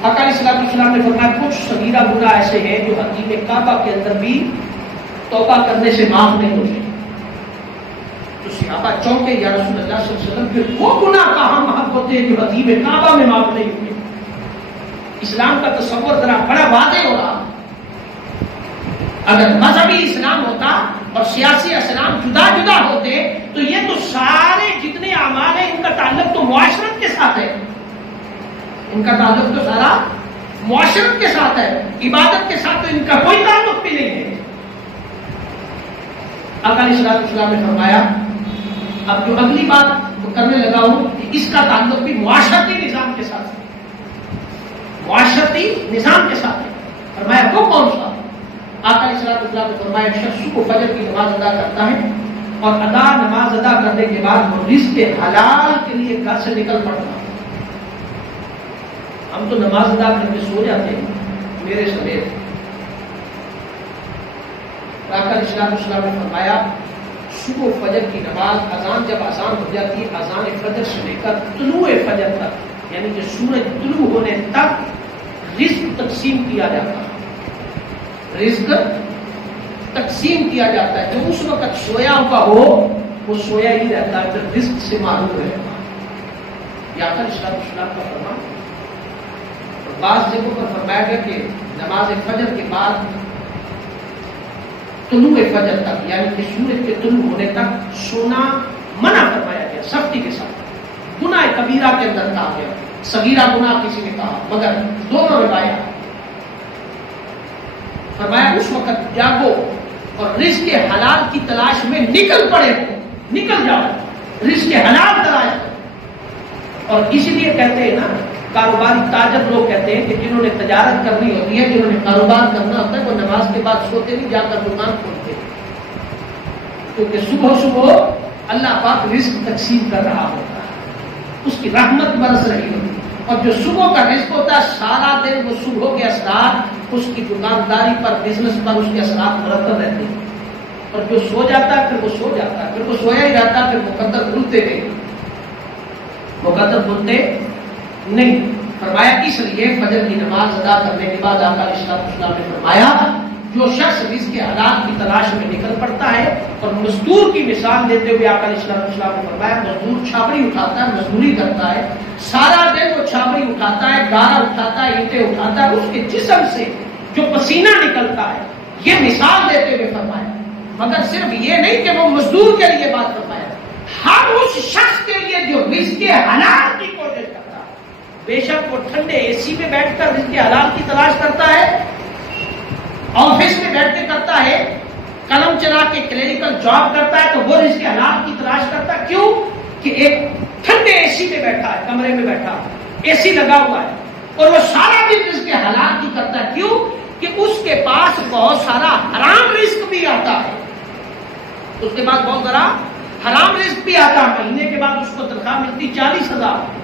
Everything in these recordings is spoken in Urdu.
آقا علیہ السلام نے فرمایا کچھ صغیرہ گناہ ایسے ہیں جو حتیم کعبہ کے اندر بھی توبہ کرنے سے معاف نہیں ہوتے. تو صحابہ چونکے یا رسول اللہ صلی اللہ علیہ وسلم پھر وہ گناہ کہاں معاف ہوتے ہیں جو حتیم کعبہ میں معاف نہیں ہوتے. اسلام کا تصور ذرا بڑا واضح ہو رہا. اگر مذہبی اسلام ہوتا اور سیاسی اسلام جدا جدا ہوتے تو یہ تو سارے جتنے اعمال ہیں ان کا تعلق تو معاشرت کے ساتھ ہے. ان کا تعلق تو سارا معاشرت کے ساتھ ہے, عبادت کے ساتھ تو ان کا کوئی تعلق بھی نہیں ہے. آقا علیہ السلام نے فرمایا اب جو اگلی بات کرنے لگا ہوں اس کا تعلق بھی معاشرتی نظام کے ساتھ ہے. معاشرتی نظام کے ساتھ ہے. فرمایا وہ کون سا؟ آقا علیہ السلام نے فرمایا ایک شخص کو فجر کی نماز ادا کرتا ہے اور نماز ادا کرنے کے بعد وہ رزق حلال کے لیے گھر سے نکل پڑتا ہے. ہم تو نماز ادا کر کے سو جاتے ہیں میرے سمیت. آقا علیہ السلام نے فرمایا صبح فجر کی نماز اذان جب اذان ہو جاتی ہے اذان فجر سے لے کر طلوع فجر تک یعنی کہ سورج طلوع ہونے تک رزق تقسیم کیا جاتا ہے. رزق تقسیم کیا جاتا ہے. جو اس وقت سویا ہوا ہو وہ سویا ہی رہتا ہے, پھر رزق سے معروف ہے. یہ آقا علیہ السلام کا فرمان. بعض جگہوں پر فرمایا گیا کہ نماز فجر کے بعد طلوع فجر تک یعنی کہ سورج کے طلوع ہونے تک سونا منع فرمایا گیا سختی کے ساتھ. گناہ کبیرہ کے اندر کہا گیا, صغیرہ گناہ کسی نے کہا, مگر دونوں روایات. فرمایا اس وقت جاگو اور رزق حلال کی تلاش میں نکل پڑے ہو, نکل جاؤ, رزق حلال تلاش کرو. اور اسی لیے کہتے ہیں نا کاروباری تاجر لوگ کہتے ہیں کہ جنہوں نے تجارت کرنی ہوتی ہے, جنہوں نے کاروبار کرنا ہوتا ہے, وہ نماز کے بعد سوتے نہیں, جا کر دکان کھولتے ہیں, کیونکہ صبح صبح اللہ پاک رزق تقسیم کر رہا ہوتا ہے, اس کی رحمت برس رہی ہوتی ہے. اور جو صبح کا رزق ہوتا ہے سارا دن وہ صبح کے اثرات اس کی دکانداری پر, بزنس پر اس کے اثرات مرتب رہتے ہیں. اور جو سو جاتا ہے پھر وہ سو جاتا ہے, پھر وہ سویا ہی رہتا ہے, پھر مقدر بھولتے نہیں, مقدر بھولتے نہیں. فرمایا اس لیے فجر کی نماز ادا کرنے کے بعد آقا علیہ السلام نے فرمایا جو شخص رزق حلال کی تلاش میں نکل پڑتا ہے. اور مزدور کی مثال دیتے ہوئے آقا علیہ السلام نے فرمایا مزدور چھاپڑی اٹھاتا ہے, مزدوری کرتا ہے, سارا دن وہ چھاپڑی اٹھاتا ہے, گارا اٹھاتا ہے, اینٹیں اٹھاتا ہے, اس کے جسم سے جو پسینہ نکلتا ہے. یہ مثال دیتے ہوئے فرمایا. مگر صرف یہ نہیں کہ وہ مزدور کے لیے بات فرمایا, ہر اس شخص کے لیے جو رزق حلال کی کوشش کرتا ہے. بے شک وہ ٹھنڈے اے سی میں بیٹھ کر رزق حلال کی تلاش کرتا ہے, آفس میں بیٹھ کے کرتا ہے, قلم چلا کے کلینیکل جاب کرتا ہے, تو وہ رزق حلال کی تلاش کرتا ہے. کیوں کہ ایک ٹھنڈے اے سی میں بیٹھا ہے, کمرے میں بیٹھا, اے سی لگا ہوا ہے, اور وہ سارا دن رزق حلال کی کرتا ہے. کیوں کہ اس کے پاس بہت سارا حرام رزق بھی آتا ہے, اس کے پاس بہت سارا حرام رزق بھی آتا ہے. مہینے کے بعد اس کو تنخواہ ملتی 40,000.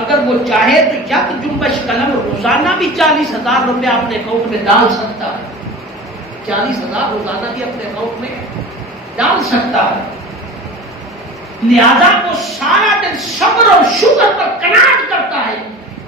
اگر وہ چاہے تو یک جنبش قلم روزانہ بھی 40,000 روپے اپنے اکاؤنٹ میں ڈال سکتا ہے. 40,000 روزانہ بھی اپنے اکاؤنٹ میں ڈال سکتا ہے. لہذا وہ سارا دن صبر اور شکر پر قناعت کرتا ہے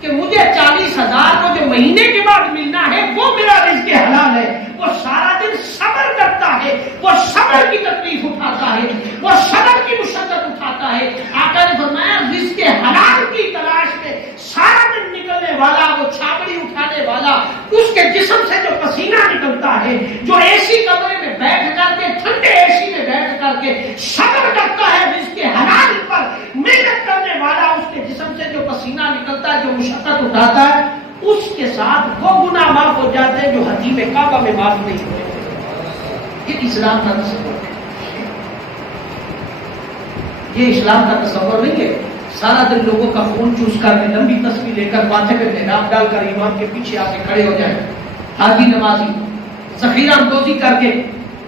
کہ مجھے 40,000 کو جو مہینے کے بعد ملنا ہے وہ میرا رزق حلال ہے. وہ سارا دن صبر کرتا ہے, وہ صبر کی تکلیف اٹھاتا ہے, وہ صبر کی مشقت اٹھاتا ہے. آقا نے فرمایا رزق حلال کی تلاش میں سارا دن نکلنے والا, وہ چھاپڑی اٹھانے والا, اس کے جسم سے جو پسینہ نکلتا ہے, جو اے سی کمرے میں بیٹھ کر کے, ٹھنڈے اے سی میں بیٹھ کر کے صبر کرتا ہے رزق حلال پر, محنت کرنے والا, اس کے جسم سے جو پسینہ نکلتا ہے, جو مشقت اٹھاتا ہے, اس کے ساتھ وہ گناہ معاف ہو جاتے ہیں جو حتیم کعبہ میں معاف نہیں ہوتے. یہ اسلام کا تصور ہے, یہ اسلام کا تصور نہیں ہے. سارا دن لوگوں کا خون چوس کر کے لمبی تصویر لے کر ماتھے میں محراب ڈال کر امام کے پیچھے آ کے کھڑے ہو جائیں, حاجی نمازی ذخیرہ اندوزی کر کے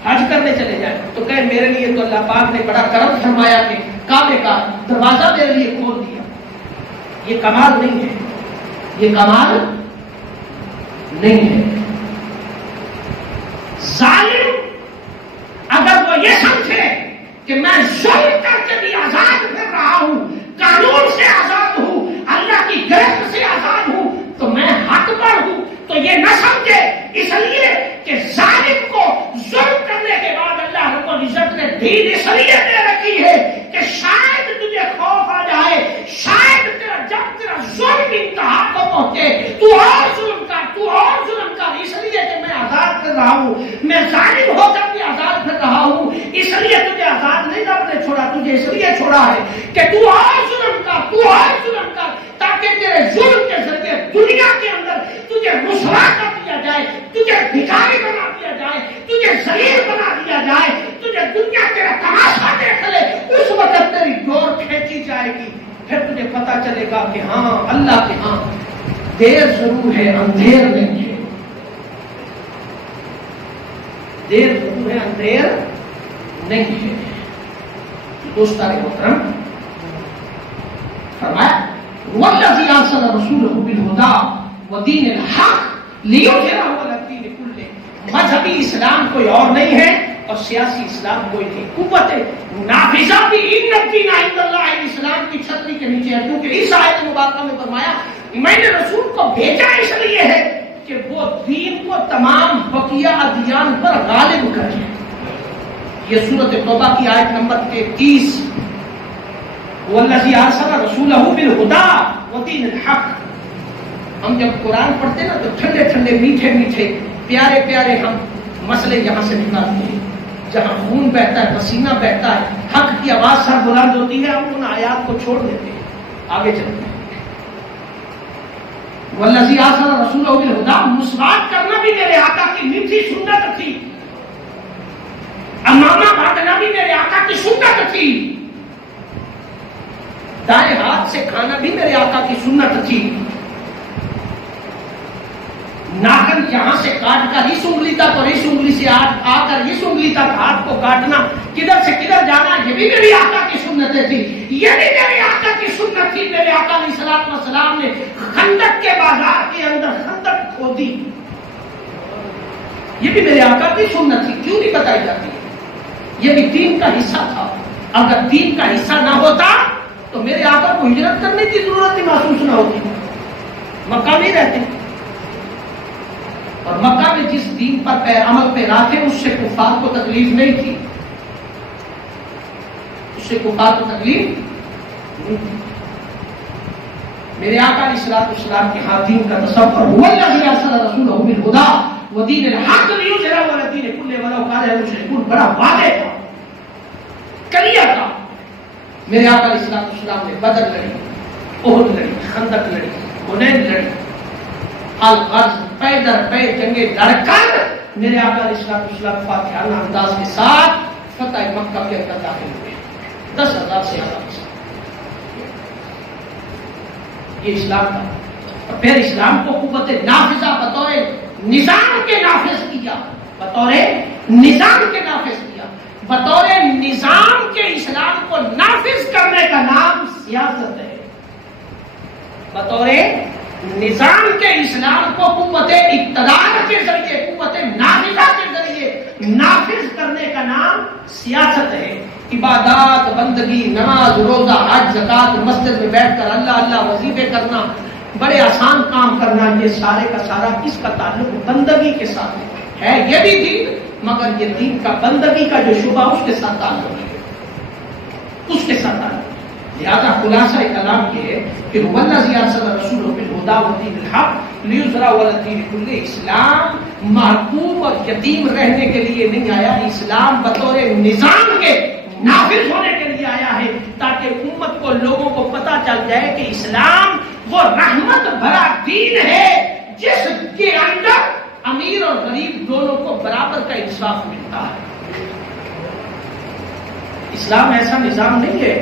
حج کرنے چلے جائیں, تو کہ میرے لیے تو اللہ پاک نے بڑا کرم فرمایا کہ کعبے کا دروازہ میرے لیے کھول دیا. یہ کمال نہیں ہے, یہ کمال نہیں ہے. ظالم اگر وہ یہ سمجھے کہ میں ظلم کر کے بھی آزاد پھر رہا ہوں, قانون سے آزاد ہوں, اللہ کی گرفت سے آزاد دین اس لیے دے رکھی ہے کہ شاید تجھے خوف آ جائے، شاید جب تیرا ظلم انتہا کو پہنچے تو اور ظلم کر، اس لیے کہ میں آزاد کر رہا ہوں، میں ظالم ہو کر بھی آزاد کر رہا ہوں، اس لیے تجھے آزاد نہیں رب نے چھوڑا، تجھے اس لیے چھوڑا ہے کہ تو اور ظلم کر تاکہ تیرے ظلم کے ذریعے دنیا کے اندر تجھے رسوا کر دیا جائے، تجھے بھکاری بنا دیا جائے، تجھے ذلیل بنا دیا جائے، تجھے دنیا تیرا تماشا دیکھ لے، اس وقت تیری ڈور کھینچی جائے گی، پھر تجھے پتا چلے گا کہ ہاں اللہ کے ہاں دیر ضرور ہے، اندھیر نہیں ہے، دیر ضرور ہے، اندھیر نہیں ہے۔ دوستان محترم، فرمایا والذی ارسل رسولہ بالہدی ودین الحق لیظہرہ علی الدین کلہ، مذہبی اسلام کوئی اور نہیں ہے اور سیاسی اسلام کوئی نہیں، قوت نافذہ بھی ان الدین عند اللہ الاسلام کی چھتری کے نیچے ہے، کیونکہ اس آیت مبارکہ میں فرمایا میں نے رسول کو بھیجا اس لیے ہے کہ وہ دین کو تمام بقیہ ادیان پر غالب کرے۔ یہ سورۃ توبہ کی آیت نمبر 33، والذی ارسل رسولہ بالہدی ودین الحق۔ ہم جب قرآن پڑھتے ہیں نا تو ٹھنڈے ٹھنڈے میٹھے میٹھے پیارے پیارے ہم مسئلے یہاں سے نکالتے ہیں، جہاں خون بہتا ہے، پسینہ بہتا ہے، حق کی آواز سر بلند ہوتی ہے، ہم ان آیات کو چھوڑ دیتے ہیں، آگے چلتے ہیں۔ والذی ارسل رسولہ بالہدی، مسواک کرنا بھی میرے آقا کی میٹھی سنت تھی، امامہ بانٹنا بھی میرے آقا کی سنت تھی، دائیں ہاتھ سے کھانا بھی میرے آقا کی سنت تھی، ناخن یہاں سے کاٹ کر اس انگلی تک اور اس انگلی سے آ کر اس انگلی تک ہاتھ کو کاٹنا، کدھر سے کدھر جانا، یہ بھی میری آقا کی سنتیں تھی، یہ بھی میرے آقا کی سنت تھی۔ میرے آقا علیہ الصلوۃ والسلام نے خندق کے بازار کے اندر خندق کھودی، یہ بھی میرے آقا کی سنت تھی، کیوں نہیں بتائی جاتی؟ یہ بھی دین کا حصہ تھا، اگر دین کا حصہ نہ ہوتا تو میرے آقا کو ہجرت کرنے کی ضرورت ہی محسوس نہ ہوتی، مکہ میں رہتے، اور مکہ میں جس دین پر عمل پیرا تھے اس سے کفار کو تکلیف نہیں تھی، اس سے کفار کو تکلیف نہیں تھی۔ میرے آقا علیہ الصلوۃ والسلام کے ہاتھ دین کا تصور، هو الذی ارسل رسولہ بالہدی ودین الحق لیظہرہ علی الدین کلہ ولو کان المشرکون، بڑا واضح تھا، کلیئر تھا۔ میرے آقا علیہ الصلوۃ والسلام نے بدر لڑی، احد لڑی، خندق لڑی، حنین لڑی، الغرض پے در پے جنگیں لڑ کر میرے آقا علیہ الصلوۃ والسلام فاتحانہ انداز کے ساتھ فتح مکہ کے اندر داخل ہوئے، 10,000 سے زیادہ کے ساتھ۔ یہ اسلام تھا، اور پھر اسلام کو قوت نافذہ بطور نظام کے نافذ کیا، بطور نظام کے نافذ کیا، بطور نظام کے اسلام کو نافذ کرنے کا نام سیاست ہے، بطور نظام کے اسلام کو قوت اقتدار کے ذریعے، قوت نافذہ کے ذریعے نافذ کرنے کا نام سیاست ہے۔ عبادات، بندگی، نماز، روزہ، حج، زکات، مسجد میں بیٹھ کر اللہ اللہ وظیفے کرنا، بڑے آسان کام کرنا، یہ سارے کا سارا کس کا تعلق بندگی کے ساتھ ہے، یہ بھی دین، مگر یہ دین کا بندگی کا جو شعبہ اس کے ساتھ تعلق ہے، اس کے ساتھ تعلق ہے۔ لہذا خلاصہ کلام یہ ہے کہ هو الذی ارسل رسولہ بالہدی ودین الحق لیظہرہ علی الدین کلہ، اسلام محکوم اور یتیم رہنے کے لیے نہیں آیا، اسلام بطور نظام کے نافذ ہونے کے لیے آیا ہے، تاکہ امت کو، لوگوں کو پتہ چل جائے کہ اسلام وہ رحمت بھرا دین ہے جس کے اندر امیر اور غریب دونوں کو برابر کا انصاف ملتا ہے۔ اسلام ایسا نظام نہیں ہے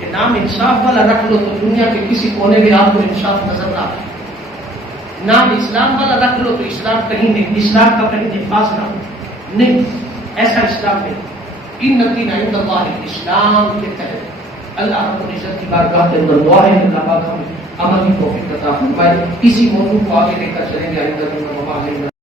کہ نام انصاف والا رکھ لو تو دنیا کے کسی کونے میں آپ کو انصاف نظر نہ آئے، نام اسلام والا رکھ لو تو اسلام کہیں نہیں، اسلام کا کہیں نفاذ نہ ہو، نہیں، ایسا اسلام نہیں۔ ان الدین عند اللہ الاسلام کے تحت اللہ رب العزت کی بارگاہ کے اندر دعا ہے، اللہ پاک ہمیں عمل کی توفیق عطا فرمائے۔ اسی موضوع کو آگے لے کر چلیں گے۔